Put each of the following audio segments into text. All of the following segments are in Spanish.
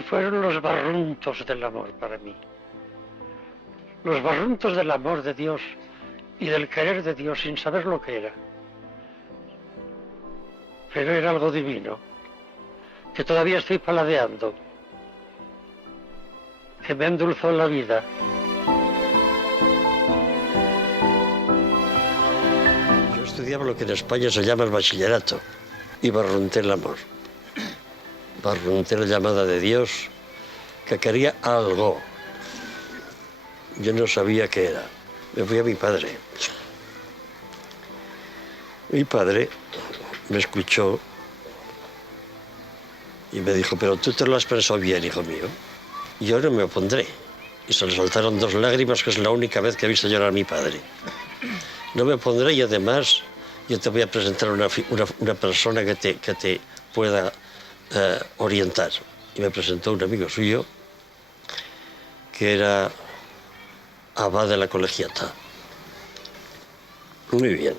Y fueron los barruntos del amor para mí. Los barruntos del amor de Dios y del querer de Dios sin saber lo que era. Pero era algo divino, que todavía estoy paladeando, que me endulzó la vida. Yo estudiaba lo que en España se llama el bachillerato y barrunté el amor. Barrunté la llamada de Dios, que quería algo. Yo no sabía qué era. Me fui a mi padre. Mi padre me escuchó y me dijo, pero tú te lo has pensado bien, hijo mío. Yo no me opondré. Y se le saltaron 2 lágrimas, que es la única vez que he visto llorar a mi padre. No me opondré y además yo te voy a presentar una persona que te pueda orientar. Y me presentó un amigo suyo que era abad de la colegiata. Muy bien.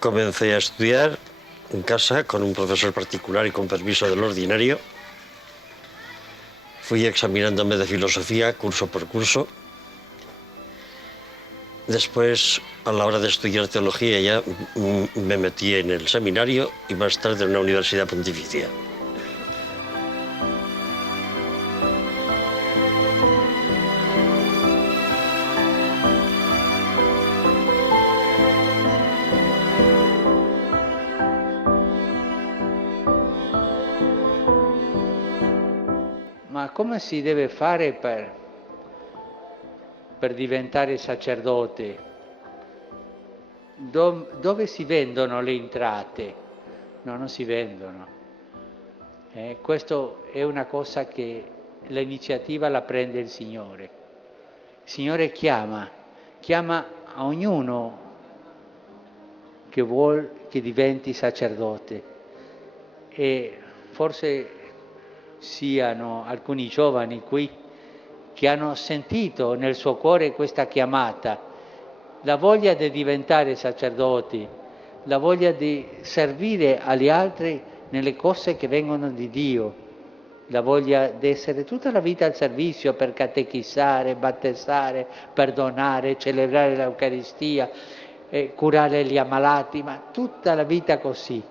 Comencé a estudiar en casa con un profesor particular y con permiso del ordinario. Fui examinándome de filosofía curso por curso. Después, a la hora de estudiar teología, ya me metí en el seminario y más tarde en una universidad pontificia. Ma come si deve fare per diventare sacerdote? Dove si vendono le entrate? No, non si vendono. Questo è una cosa che l'iniziativa la prende il Signore. Il Signore chiama a ognuno che vuol che diventi sacerdote. E forse siano alcuni giovani qui che hanno sentito nel suo cuore questa chiamata, la voglia di diventare sacerdoti, la voglia di servire agli altri nelle cose che vengono di Dio, la voglia di essere tutta la vita al servizio per catechizzare, battezzare, perdonare, celebrare l'Eucaristia, curare gli ammalati, ma tutta la vita così.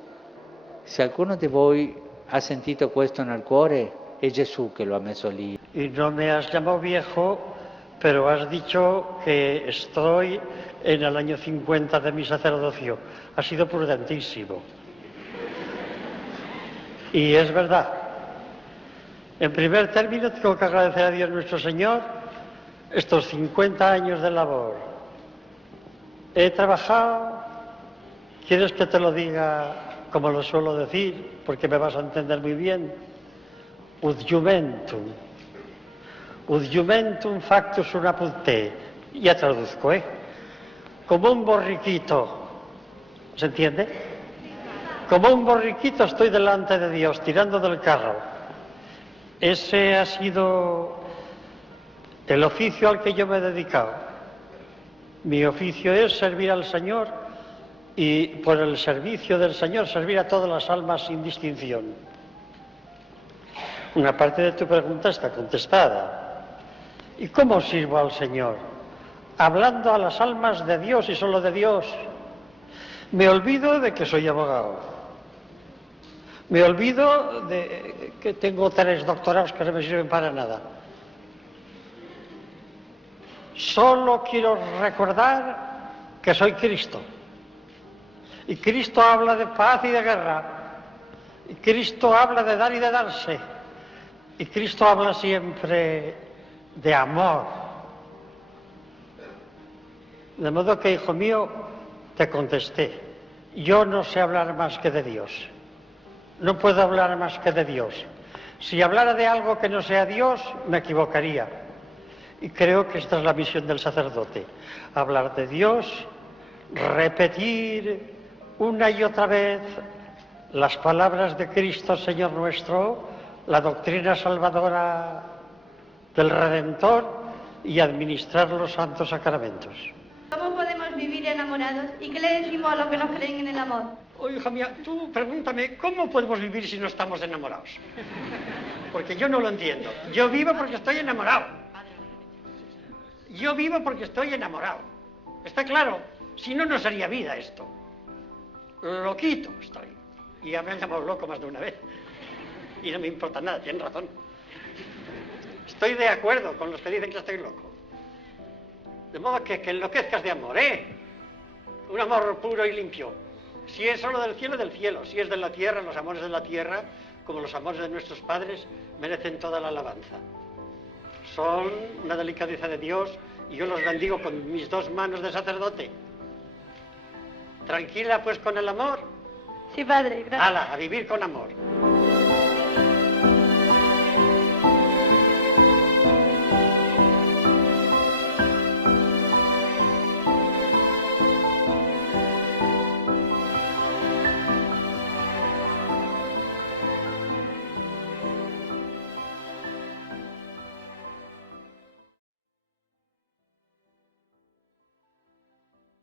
Se qualcuno di voi ha sentito questo nel cuore, è Gesù che lo ha messo lì. Y no me has llamado viejo, pero has dicho que estoy en el año 50 de mi sacerdocio. Ha sido prudentísimo. Y es verdad. En primer término, tengo que agradecer a Dios nuestro Señor estos 50 años de labor. He trabajado, ¿quieres que te lo diga como lo suelo decir, porque me vas a entender muy bien? Ud jumentum. Ud jumentum factus una putte. Ya traduzco, Como un borriquito. ¿Se entiende? Como un borriquito estoy delante de Dios, tirando del carro. Ese ha sido el oficio al que yo me he dedicado. Mi oficio es servir al Señor y por el servicio del Señor servir a todas las almas sin distinción. Una parte de tu pregunta está contestada. ¿Y cómo sirvo al Señor? Hablando a las almas de Dios y solo de Dios. Me olvido de que soy abogado. Me olvido de que tengo 3 doctorados que no me sirven para nada. Solo quiero recordar que soy Cristo. Y Cristo habla de paz y de guerra. Y Cristo habla de dar y de darse. Y Cristo habla siempre de amor. De modo que, hijo mío, te contesté. Yo no sé hablar más que de Dios. No puedo hablar más que de Dios. Si hablara de algo que no sea Dios, me equivocaría. Y creo que esta es la misión del sacerdote. Hablar de Dios, repetir una y otra vez las palabras de Cristo, Señor nuestro, la doctrina salvadora del Redentor y administrar los santos sacramentos. ¿Cómo podemos vivir enamorados? ¿Y qué le decimos a los que no creen en el amor? Oh, hija mía, tú pregúntame, ¿cómo podemos vivir si no estamos enamorados? Porque yo no lo entiendo. Yo vivo porque estoy enamorado. Yo vivo porque estoy enamorado. ¿Está claro? Si no, no sería vida esto. Loquito estoy. Y ya me han llamado loco más de una vez. Y no me importa nada, tienen razón. Estoy de acuerdo con los que dicen que estoy loco. De modo que enloquezcas de amor, ¿eh? Un amor puro y limpio. Si es solo del cielo, del cielo. Si es de la tierra, los amores de la tierra, como los amores de nuestros padres, merecen toda la alabanza. Son una delicadeza de Dios y yo los bendigo con mis 2 manos de sacerdote. ¿Tranquila pues con el amor? Sí, padre, gracias. ¡Hala, a vivir con amor!